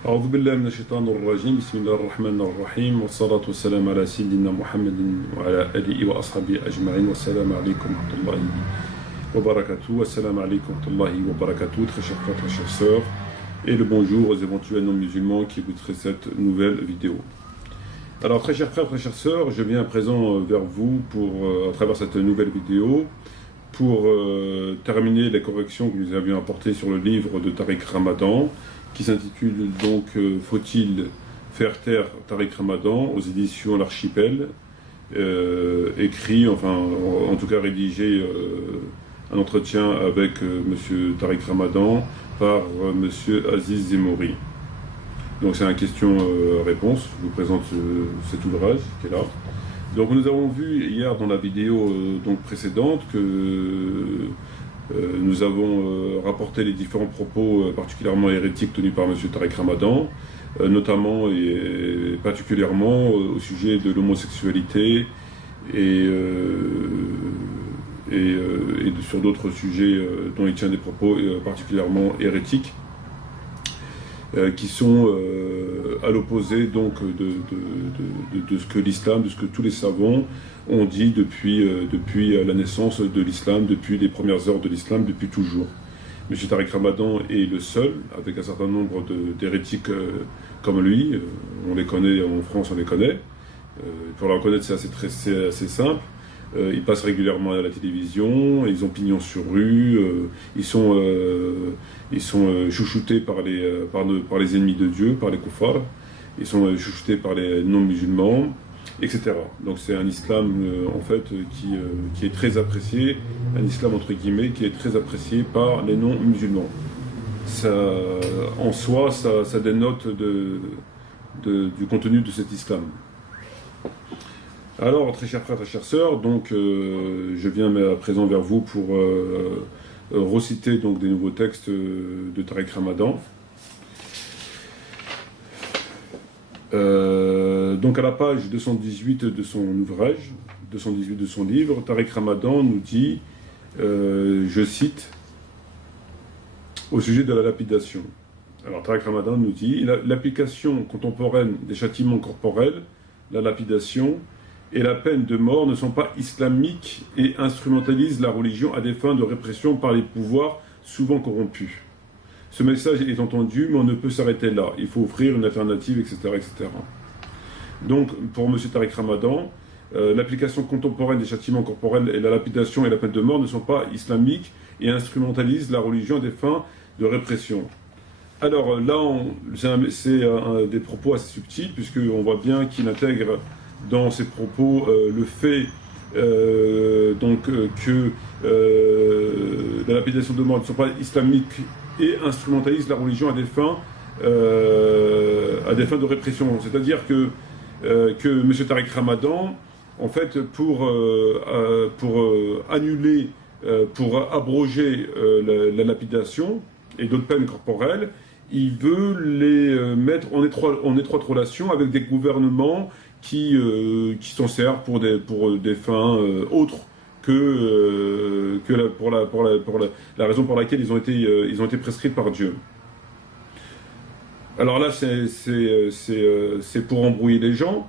أعوذ بالله من الشيطان الرجيم بسم الله الرحمن الرحيم والصلاة والسلام على سيدنا محمد وعلى آله وأصحابه أجمعين والسلام عليكم ورحمة الله وبركاته والسلام عليكم ورحمة الله وبركاته. Très chers frères, très chères sœurs, et le bonjour aux éventuels non-musulmans qui écouteraient cette nouvelle vidéo. Alors très chers frères, très chères sœurs, je viens à présent vers vous à travers cette nouvelle vidéo pour terminer les corrections que nous avions apportées sur le livre de Tariq Ramadan qui s'intitule donc Faut-il faire taire Tariq Ramadan aux éditions L'Archipel, écrit, enfin en tout cas rédigé un entretien avec monsieur Tariq Ramadan par monsieur Aziz Zemouri. Donc c'est un question-réponse, je vous présente cet ouvrage qui est là. Donc nous avons vu hier dans la vidéo donc précédente que nous avons rapporté les différents propos particulièrement hérétiques tenus par M. Tariq Ramadan, notamment et particulièrement au sujet de l'homosexualité et sur d'autres sujets dont il tient des propos particulièrement hérétiques, qui sont à l'opposé donc de ce que l'islam, de ce que tous les savants ont dit depuis la naissance de l'islam, depuis les premières heures de l'islam, depuis toujours. M. Tariq Ramadan est le seul, avec un certain nombre d'hérétiques comme lui. On les connaît, en France on les connaît. Pour les reconnaître c'est assez simple. Ils passent régulièrement à la télévision, ils ont pignon sur rue, ils sont chouchoutés par les ennemis de Dieu, par les koufars, ils sont chouchoutés par les non-musulmans, etc. Donc c'est un islam en fait qui est très apprécié, un islam entre guillemets qui est très apprécié par les non-musulmans. Ça, en soi, ça dénote du contenu de cet islam. Alors, très chers frères, très chères sœurs, donc je viens à présent vers vous pour reciter donc des nouveaux textes de Tariq Ramadan. Donc à la page 218 de son ouvrage, 218 de son livre, Tariq Ramadan nous dit, je cite, au sujet de la lapidation. Alors Tariq Ramadan nous dit, l'application contemporaine des châtiments corporels, la lapidation, et la peine de mort ne sont pas islamiques et instrumentalisent la religion à des fins de répression par les pouvoirs souvent corrompus. Ce message est entendu, mais on ne peut s'arrêter là. Il faut offrir une alternative, etc. etc. Donc, pour M. Tariq Ramadan, l'application contemporaine des châtiments corporels et la lapidation et la peine de mort ne sont pas islamiques et instrumentalisent la religion à des fins de répression. Alors là, c'est des propos assez subtils, puisqu'on voit bien qu'il intègre dans ses propos le fait que la lapidation de mort ne sont pas islamiques et instrumentalisent la religion à des fins de répression. C'est-à-dire que M. Tariq Ramadan, en fait, pour annuler, pour abroger la lapidation et d'autres peines corporelles, il veut les mettre en étroite relation avec des gouvernements qui s'en servent pour des fins autres que la raison pour laquelle ils ont été prescrits par Dieu. Alors là, c'est pour embrouiller les gens,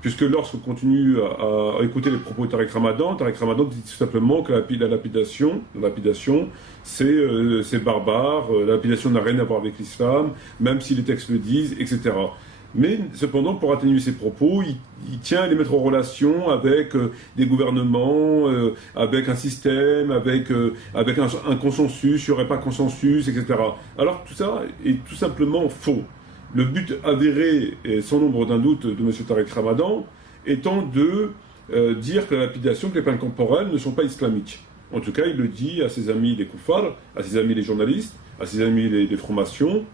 puisque lorsqu'on continue à écouter les propos de Tariq Ramadan dit tout simplement que la lapidation, c'est barbare, la lapidation n'a rien à voir avec l'islam, même si les textes le disent, etc. Mais cependant, pour atténuer ses propos, il tient à les mettre en relation avec des gouvernements, avec un système, avec un consensus, il n'y aurait pas consensus, etc. Alors tout ça est tout simplement faux. Le but avéré et sans nombre d'un doute de M. Tariq Ramadan étant de dire que la lapidation, que les peines corporelles ne sont pas islamiques. En tout cas, il le dit à ses amis les koufars, à ses amis les journalistes, à ses amis les francs-maçons,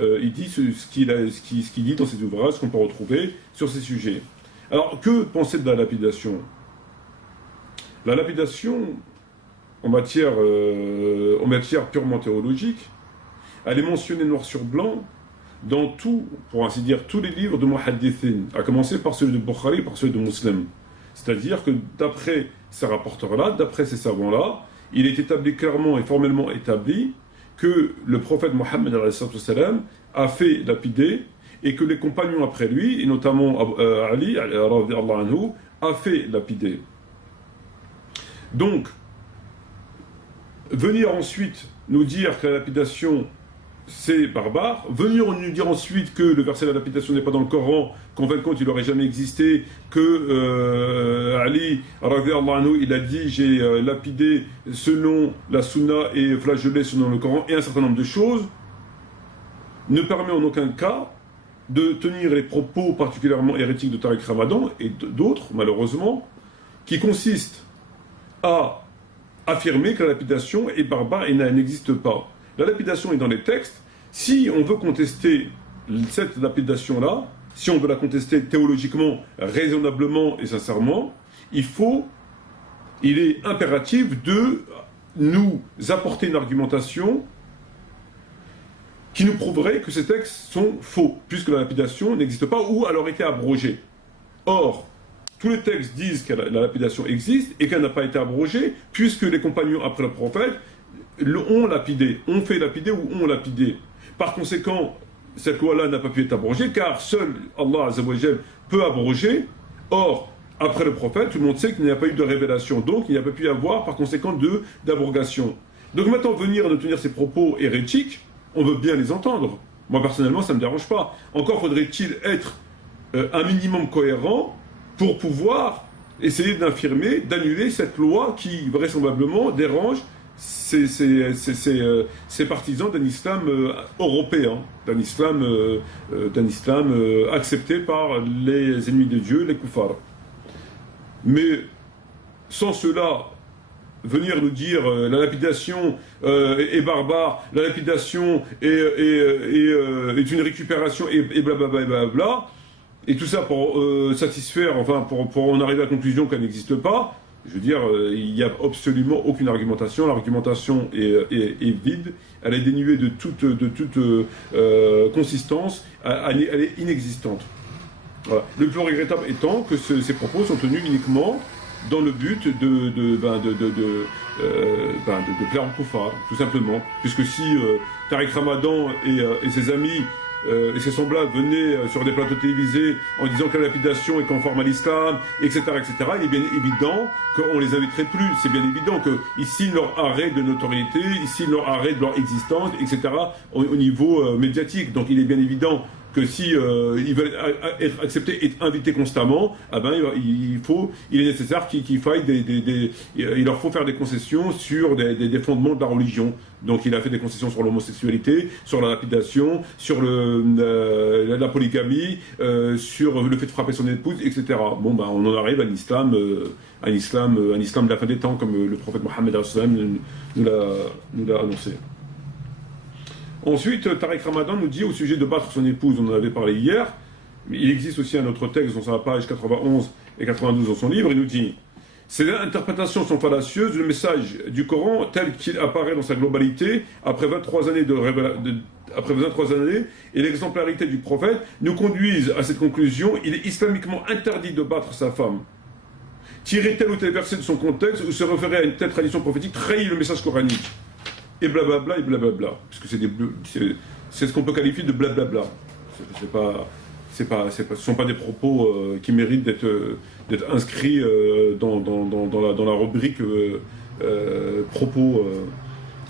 il dit ce qu'il dit dans ses ouvrages qu'on peut retrouver sur ces sujets. Alors, que penser de la lapidation? La lapidation, en matière purement théologique, elle est mentionnée noir sur blanc dans pour ainsi dire, tous les livres de Muhaddithin, à commencer par ceux de Bukhari, par ceux de Muslim. C'est-à-dire que d'après ces rapporteurs-là, d'après ces savants-là, il est établi clairement et formellement établi que le prophète Mohammed a fait lapider et que les compagnons après lui, et notamment Ali, anhu, a fait lapider. Donc, venir ensuite nous dire que la lapidation c'est barbare, venir nous dire ensuite que le verset de la lapidation n'est pas dans le Coran, qu'en fin de compte il n'aurait jamais existé, que Ali, anhu, il a dit j'ai lapidé selon la sunna et flagellé selon le Coran, et un certain nombre de choses, ne permet en aucun cas de tenir les propos particulièrement hérétiques de Tariq Ramadan et d'autres, malheureusement, qui consistent à affirmer que la lapidation est barbare et n'existe pas. La lapidation est dans les textes. Si on veut contester cette lapidation-là, si on veut la contester théologiquement, raisonnablement et sincèrement, il est impératif de nous apporter une argumentation qui nous prouverait que ces textes sont faux, puisque la lapidation n'existe pas ou elle aurait été abrogée. Or, tous les textes disent que la lapidation existe et qu'elle n'a pas été abrogée, puisque les compagnons après le prophète ont lapidé, ont fait lapider ou ont lapidé. Par conséquent, cette loi-là n'a pas pu être abrogée, car seul Allah Azzawajal peut abroger. Or, après le prophète, tout le monde sait qu'il n'y a pas eu de révélation, donc il n'y a pas pu y avoir, par conséquent, d'abrogation. Donc maintenant, venir de tenir ces propos hérétiques, on veut bien les entendre. Moi, personnellement, ça ne me dérange pas. Encore faudrait-il être un minimum cohérent pour pouvoir essayer d'infirmer, d'annuler cette loi qui, vraisemblablement, dérange ces partisans d'un islam européen, d'un islam accepté par les ennemis de Dieu, les koufars. Mais sans cela, venir nous dire la lapidation est barbare, la lapidation est une récupération et blablabla, et blablabla, et tout ça pour satisfaire, enfin pour en arriver à la conclusion qu'elle n'existe pas, je veux dire, il n'y a absolument aucune argumentation, l'argumentation est vide, elle est dénuée de toute consistance, elle est inexistante. Voilà. Le plus regrettable étant que ces propos sont tenus uniquement dans le but de plaire aux koufars, tout simplement. Puisque si Tariq Ramadan et ses amis et ses semblables venaient sur des plateaux télévisés en disant que la lapidation est conforme à l'islam, etc., il est bien évident qu'on les inviterait plus. C'est bien évident que ici leur arrêt de notoriété, ici leur arrêt de leur existence, etc., au niveau médiatique. Donc il est bien évident que si ils veulent être acceptés et invités constamment, ah ben, il est nécessaire qu'il faille il leur faut faire des concessions sur des fondements de la religion. Donc il a fait des concessions sur l'homosexualité, sur la lapidation, sur la polygamie, sur le fait de frapper son épouse, etc. Bon ben on en arrive à l'islam, de la fin des temps, comme le prophète Mohammed nous l'a annoncé. Ensuite, Tariq Ramadan nous dit au sujet de battre son épouse, on en avait parlé hier, mais il existe aussi un autre texte dans sa page 91 et 92 dans son livre, il nous dit « Ces interprétations sont fallacieuses, le message du Coran tel qu'il apparaît dans sa globalité après 23 années et l'exemplarité du prophète nous conduisent à cette conclusion, il est islamiquement interdit de battre sa femme. Tirer tel ou tel verset de son contexte ou se référer à une telle tradition prophétique trahit le message coranique. » Et blablabla, et blablabla. Parce que c'est ce qu'on peut qualifier de blablabla. Ce ne sont pas des propos qui méritent d'être inscrits dans la rubrique propos.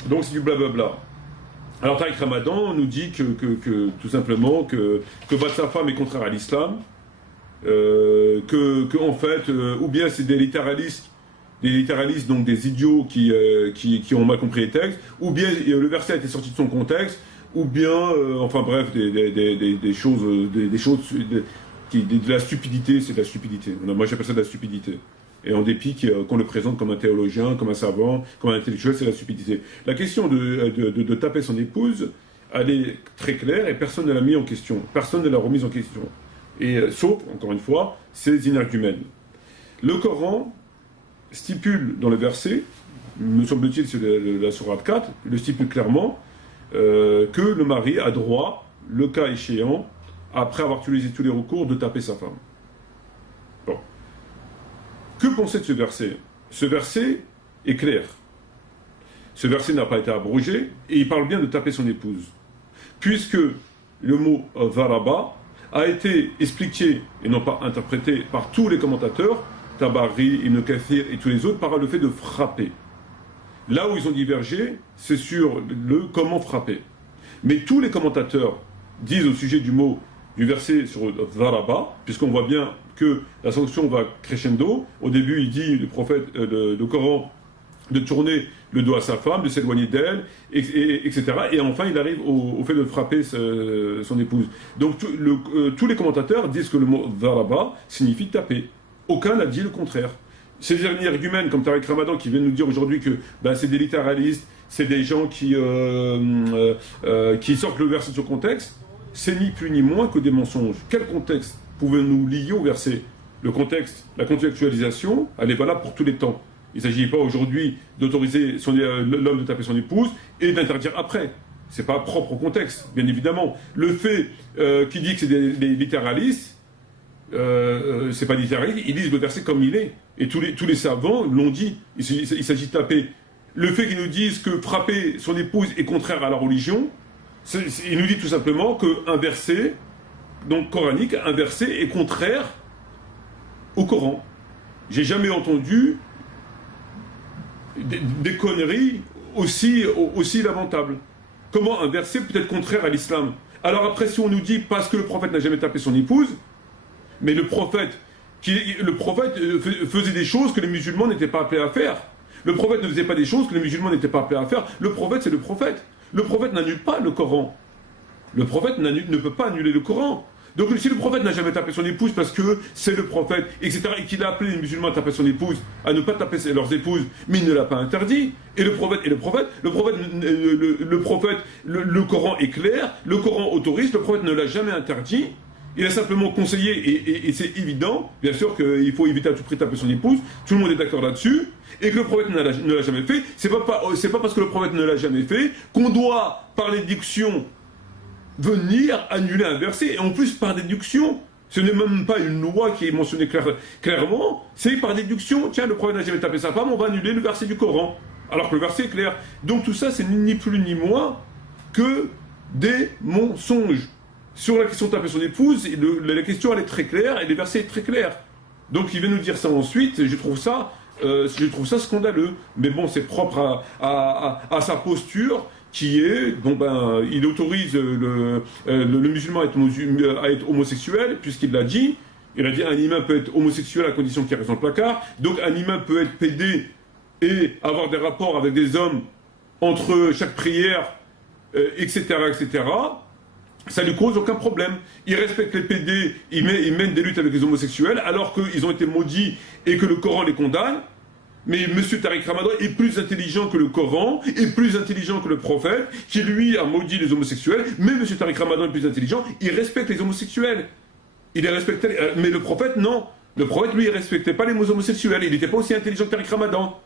Donc c'est du blablabla. Alors Tariq Ramadan nous dit que tout simplement que battre sa femme est contraire à l'islam, en fait, ou bien c'est des littéralistes, donc des idiots qui ont mal compris les textes, ou bien le verset a été sorti de son contexte, ou bien, enfin bref, des choses, de la stupidité, c'est de la stupidité. Moi j'appelle ça de la stupidité. Et en dépit qu'on le présente comme un théologien, comme un savant, comme un intellectuel, c'est la stupidité. La question de taper son épouse, elle est très claire et personne ne l'a mis en question. Personne ne l'a remise en question. Et sauf, encore une fois, ces énergumènes. Le Coran stipule dans le verset, me semble-t-il c'est la sourate 4, le stipule clairement que le mari a droit, le cas échéant, après avoir utilisé tous les recours, de taper sa femme. Bon. Que penser de ce verset? Ce verset est clair. ce verset n'a pas été abrogé, et il parle bien de taper son épouse. Puisque le mot Varaba a été expliqué, et non pas interprété, par tous les commentateurs, Tabari, Ibn Kathir et tous les autres, par le fait de frapper. Là où ils ont divergé, c'est sur le comment frapper. Mais tous les commentateurs disent au sujet du mot, du verset sur Varaba, puisqu'on voit bien que la sanction va crescendo. Au début, il dit, le prophète, le Coran, de tourner le dos à sa femme, de s'éloigner d'elle, etc. Et enfin, il arrive au fait de frapper son épouse. Donc, tous les commentateurs disent que le mot Varaba signifie taper. Aucun n'a dit le contraire. Ces derniers arguments, comme Tariq Ramadan, qui vient nous dire aujourd'hui que c'est des littéralistes, c'est des gens qui sortent le verset de son contexte, c'est ni plus ni moins que des mensonges. Quel contexte pouvons-nous lier au verset? Le contexte, la contextualisation, elle est valable pour tous les temps. Il ne s'agit pas aujourd'hui d'autoriser l'homme de taper son épouse et d'interdire après. Ce n'est pas propre au contexte, bien évidemment. Le fait qu'il dit que c'est des littéralistes, c'est pas littéraliste, ils lisent le verset comme il est. Et tous les savants l'ont dit, il s'agit de taper. Le fait qu'ils nous disent que frapper son épouse est contraire à la religion, il nous dit tout simplement qu'un verset, donc coranique, un verset est contraire au Coran. J'ai jamais entendu des conneries aussi lamentables. Comment un verset peut être contraire à l'islam? Alors après, si on nous dit parce que le prophète n'a jamais tapé son épouse, mais le prophète faisait des choses que les musulmans n'étaient pas appelés à faire. Le prophète ne faisait pas des choses que les musulmans n'étaient pas appelés à faire. Le prophète, c'est le prophète. Le prophète n'annule pas le Coran. Le prophète ne peut pas annuler le Coran. Donc si le prophète n'a jamais tapé son épouse parce que c'est le prophète, etc., et qu'il a appelé les musulmans à taper son épouse, à ne pas taper leurs épouses, mais il ne l'a pas interdit. Et le Coran est clair, le Coran autorise, le prophète ne l'a jamais interdit. Il a simplement conseillé, et c'est évident, bien sûr qu'il faut éviter à tout prix de taper son épouse, tout le monde est d'accord là-dessus, et que le prophète ne l'a jamais fait. C'est pas parce que le prophète ne l'a jamais fait qu'on doit, par déduction, venir annuler un verset, et en plus par déduction. Ce n'est même pas une loi qui est mentionnée clairement, c'est par déduction. Tiens, le prophète n'a jamais tapé sa femme, on va annuler le verset du Coran, alors que le verset est clair. Donc tout ça, c'est ni plus ni moins que des mensonges. Sur la question de taper son épouse, la question elle est très claire et le verset est très clair. Donc il vient nous dire ça ensuite, et je trouve ça scandaleux. Mais bon, c'est propre à sa posture qui est, il autorise le musulman à être homosexuel, puisqu'il l'a dit. Il a dit un imam peut être homosexuel à condition qu'il reste dans le placard. Donc un imam peut être pédé et avoir des rapports avec des hommes entre chaque prière, etc., etc., ça lui cause aucun problème. Il respecte les PD, il mène des luttes avec les homosexuels, alors qu'ils ont été maudits et que le Coran les condamne. Mais M. Tariq Ramadan est plus intelligent que le Coran, est plus intelligent que le prophète, qui lui a maudit les homosexuels. Mais M. Tariq Ramadan est plus intelligent, il respecte les homosexuels. Il les respectait, mais le prophète, non. Le prophète, lui, il ne respectait pas les homosexuels. Il n'était pas aussi intelligent que Tariq Ramadan.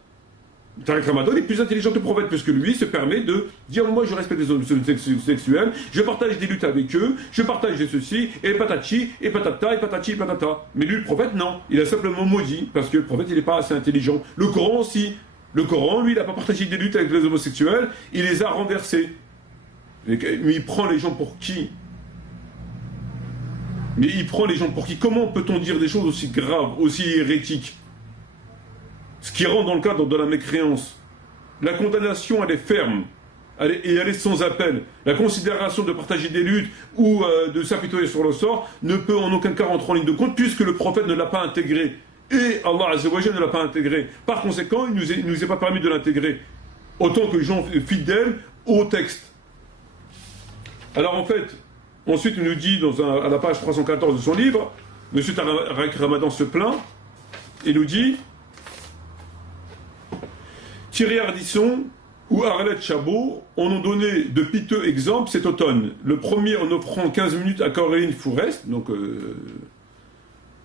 Tariq Ramadan est plus intelligent que le prophète, puisque lui se permet de dire moi je respecte les homosexuels, je partage des luttes avec eux, je partage de ceci, et patati, et patata, et patati, et patata. Mais lui, le prophète, non. Il a simplement maudit, parce que le prophète, il n'est pas assez intelligent. Le Coran aussi. Le Coran, lui, il n'a pas partagé des luttes avec les homosexuels, il les a renversés. Mais il prend les gens pour qui? Mais il prend les gens pour qui? Comment peut-on dire des choses aussi graves, aussi hérétiques? Ce qui rentre dans le cadre de la mécréance. La condamnation, elle est ferme. Elle est sans appel. La considération de partager des luttes ou de s'apitoyer sur le sort ne peut en aucun cas rentrer en ligne de compte puisque le prophète ne l'a pas intégré. Et Allah Azza wa Jalla ne l'a pas intégré. Par conséquent, il ne nous est pas permis de l'intégrer. Autant que gens fidèles au texte. Alors en fait, ensuite il nous dit à la page 314 de son livre, M. Tariq Ramadan se plaint et nous dit Thierry Ardisson ou Arlette Chabot en ont donné de piteux exemples cet automne. Le premier en offrant 15 minutes à Caroline Fourest, donc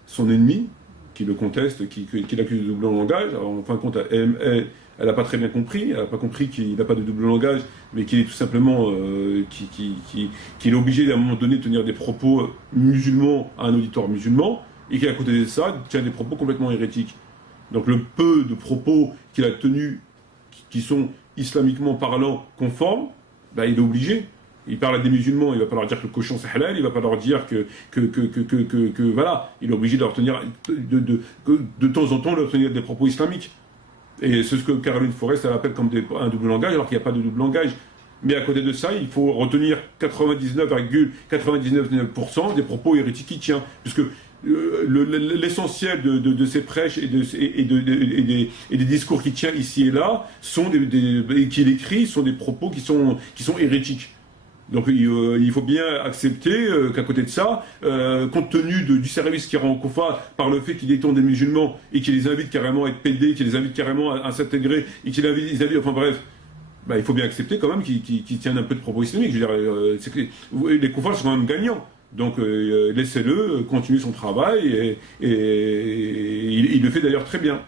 son ennemi, qui le conteste, qui l'accuse de double langage. Alors, en fin de compte, elle n'a pas très bien compris, elle n'a pas compris qu'il n'a pas de double langage, mais qu'il est tout simplement qu'il est obligé à un moment donné de tenir des propos musulmans à un auditoire musulman, et qu'à côté de ça, tient des propos complètement hérétiques. Donc le peu de propos qu'il a tenus qui sont islamiquement parlant, conforme, ben, il est obligé. Il parle à des musulmans, il ne va pas leur dire que le cochon c'est halal, il ne va pas leur dire que voilà, il est obligé de leur tenir, de temps en temps, leur tenir des propos islamiques. Et c'est ce que Caroline Forest elle appelle comme un double langage, alors qu'il n'y a pas de double langage. Mais à côté de ça, il faut retenir 99,99% des propos hérétiques qu'il tient. Puisque l'essentiel de ses prêches et des discours qu'il tient ici et là, et qu'il écrit, sont des propos qui sont hérétiques. Donc il faut bien accepter qu'à côté de ça, compte tenu du service qu'il rend au Koufa par le fait qu'il détourne des musulmans et qu'il les invite carrément à être pédés, qu'il les invite carrément à s'intégrer et qu'il les invite, enfin bref, bah, il faut bien accepter quand même qu'ils tiennent un peu de propos islamiques. Je veux dire, les Koufars sont quand même gagnants. Donc laissez-le continuer son travail et il le fait d'ailleurs très bien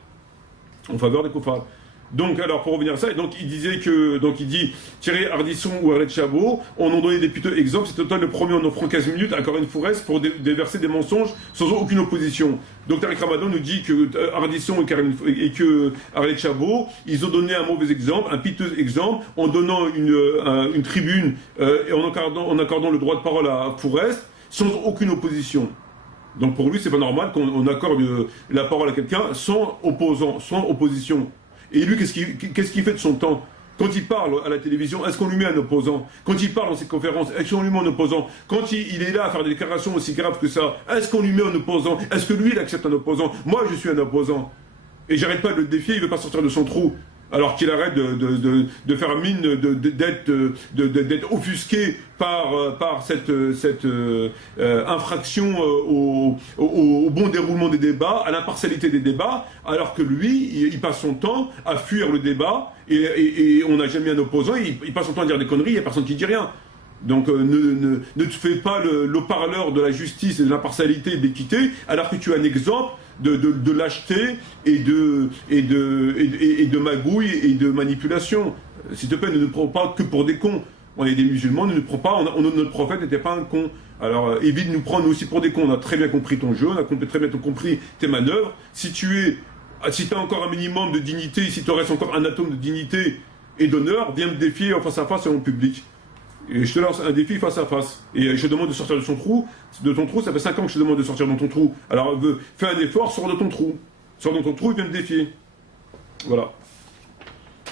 en faveur des Koufars. Donc, alors, pour revenir à ça, donc, il dit, Thierry Ardisson ou Arlette Chabot, on en donné des piteux exemples, c'est total le premier en offrant 15 minutes à Corinne Fourès pour déverser des mensonges sans aucune opposition. Donc, Tariq Ramadan nous dit que Ardisson et que Arlette Chabot, ils ont donné un mauvais exemple, un piteux exemple, en donnant une tribune et en accordant le droit de parole à Fourès sans aucune opposition. Donc, pour lui, c'est pas normal qu'on accorde la parole à quelqu'un sans opposition. Et lui, qu'est-ce qu'il fait de son temps? Quand il parle à la télévision, est-ce qu'on lui met un opposant? Quand il parle dans ses conférences, est-ce qu'on lui met un opposant? Quand il est là à faire des déclarations aussi graves que ça, est-ce qu'on lui met un opposant? Est-ce que lui, il accepte un opposant? Moi, je suis un opposant. Et j'arrête pas de le défier, il ne veut pas sortir de son trou. Alors qu'il arrête de faire mine d'être offusqué par cette infraction au bon déroulement des débats, à l'impartialité des débats, alors que lui, il passe son temps à fuir le débat, et on n'a jamais un opposant, il passe son temps à dire des conneries, il n'y a personne qui dit rien. Donc ne te fais pas le parleur de la justice et de l'impartialité et de l'équité, alors que tu as un exemple de lâcheté et de magouille et de manipulation. S'il te plaît, ne nous prends pas que pour des cons. On est des musulmans, ne nous prends pas, notre prophète n'était pas un con. Alors évite de nous prendre aussi pour des cons. On a très bien compris ton jeu, on a très bien compris tes manœuvres. Si tu as encore un minimum de dignité, si tu restes encore un atome de dignité et d'honneur, viens me défier en face à face et en public. Et je te lance un défi face à face. Et je te demande de sortir de ton trou. Ça fait 5 ans que je te demande de sortir de ton trou. Alors fais un effort, sors de ton trou. Sors de ton trou et viens me défier. Voilà.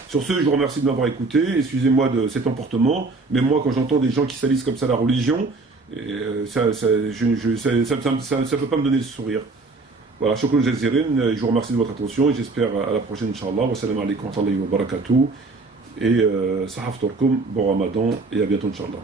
Sur ce, je vous remercie de m'avoir écouté. Excusez-moi de cet emportement. Mais moi, quand j'entends des gens qui salissent comme ça la religion, ça ne peut pas me donner le sourire. Voilà, shukran jazirin. Je vous remercie de votre attention et j'espère à la prochaine, Inch'Allah. Wassalamu alaikum wa rahmatullahi wa barakatuh. Et Sahaf Turkum, bon Ramadan et à bientôt, Inch'Allah.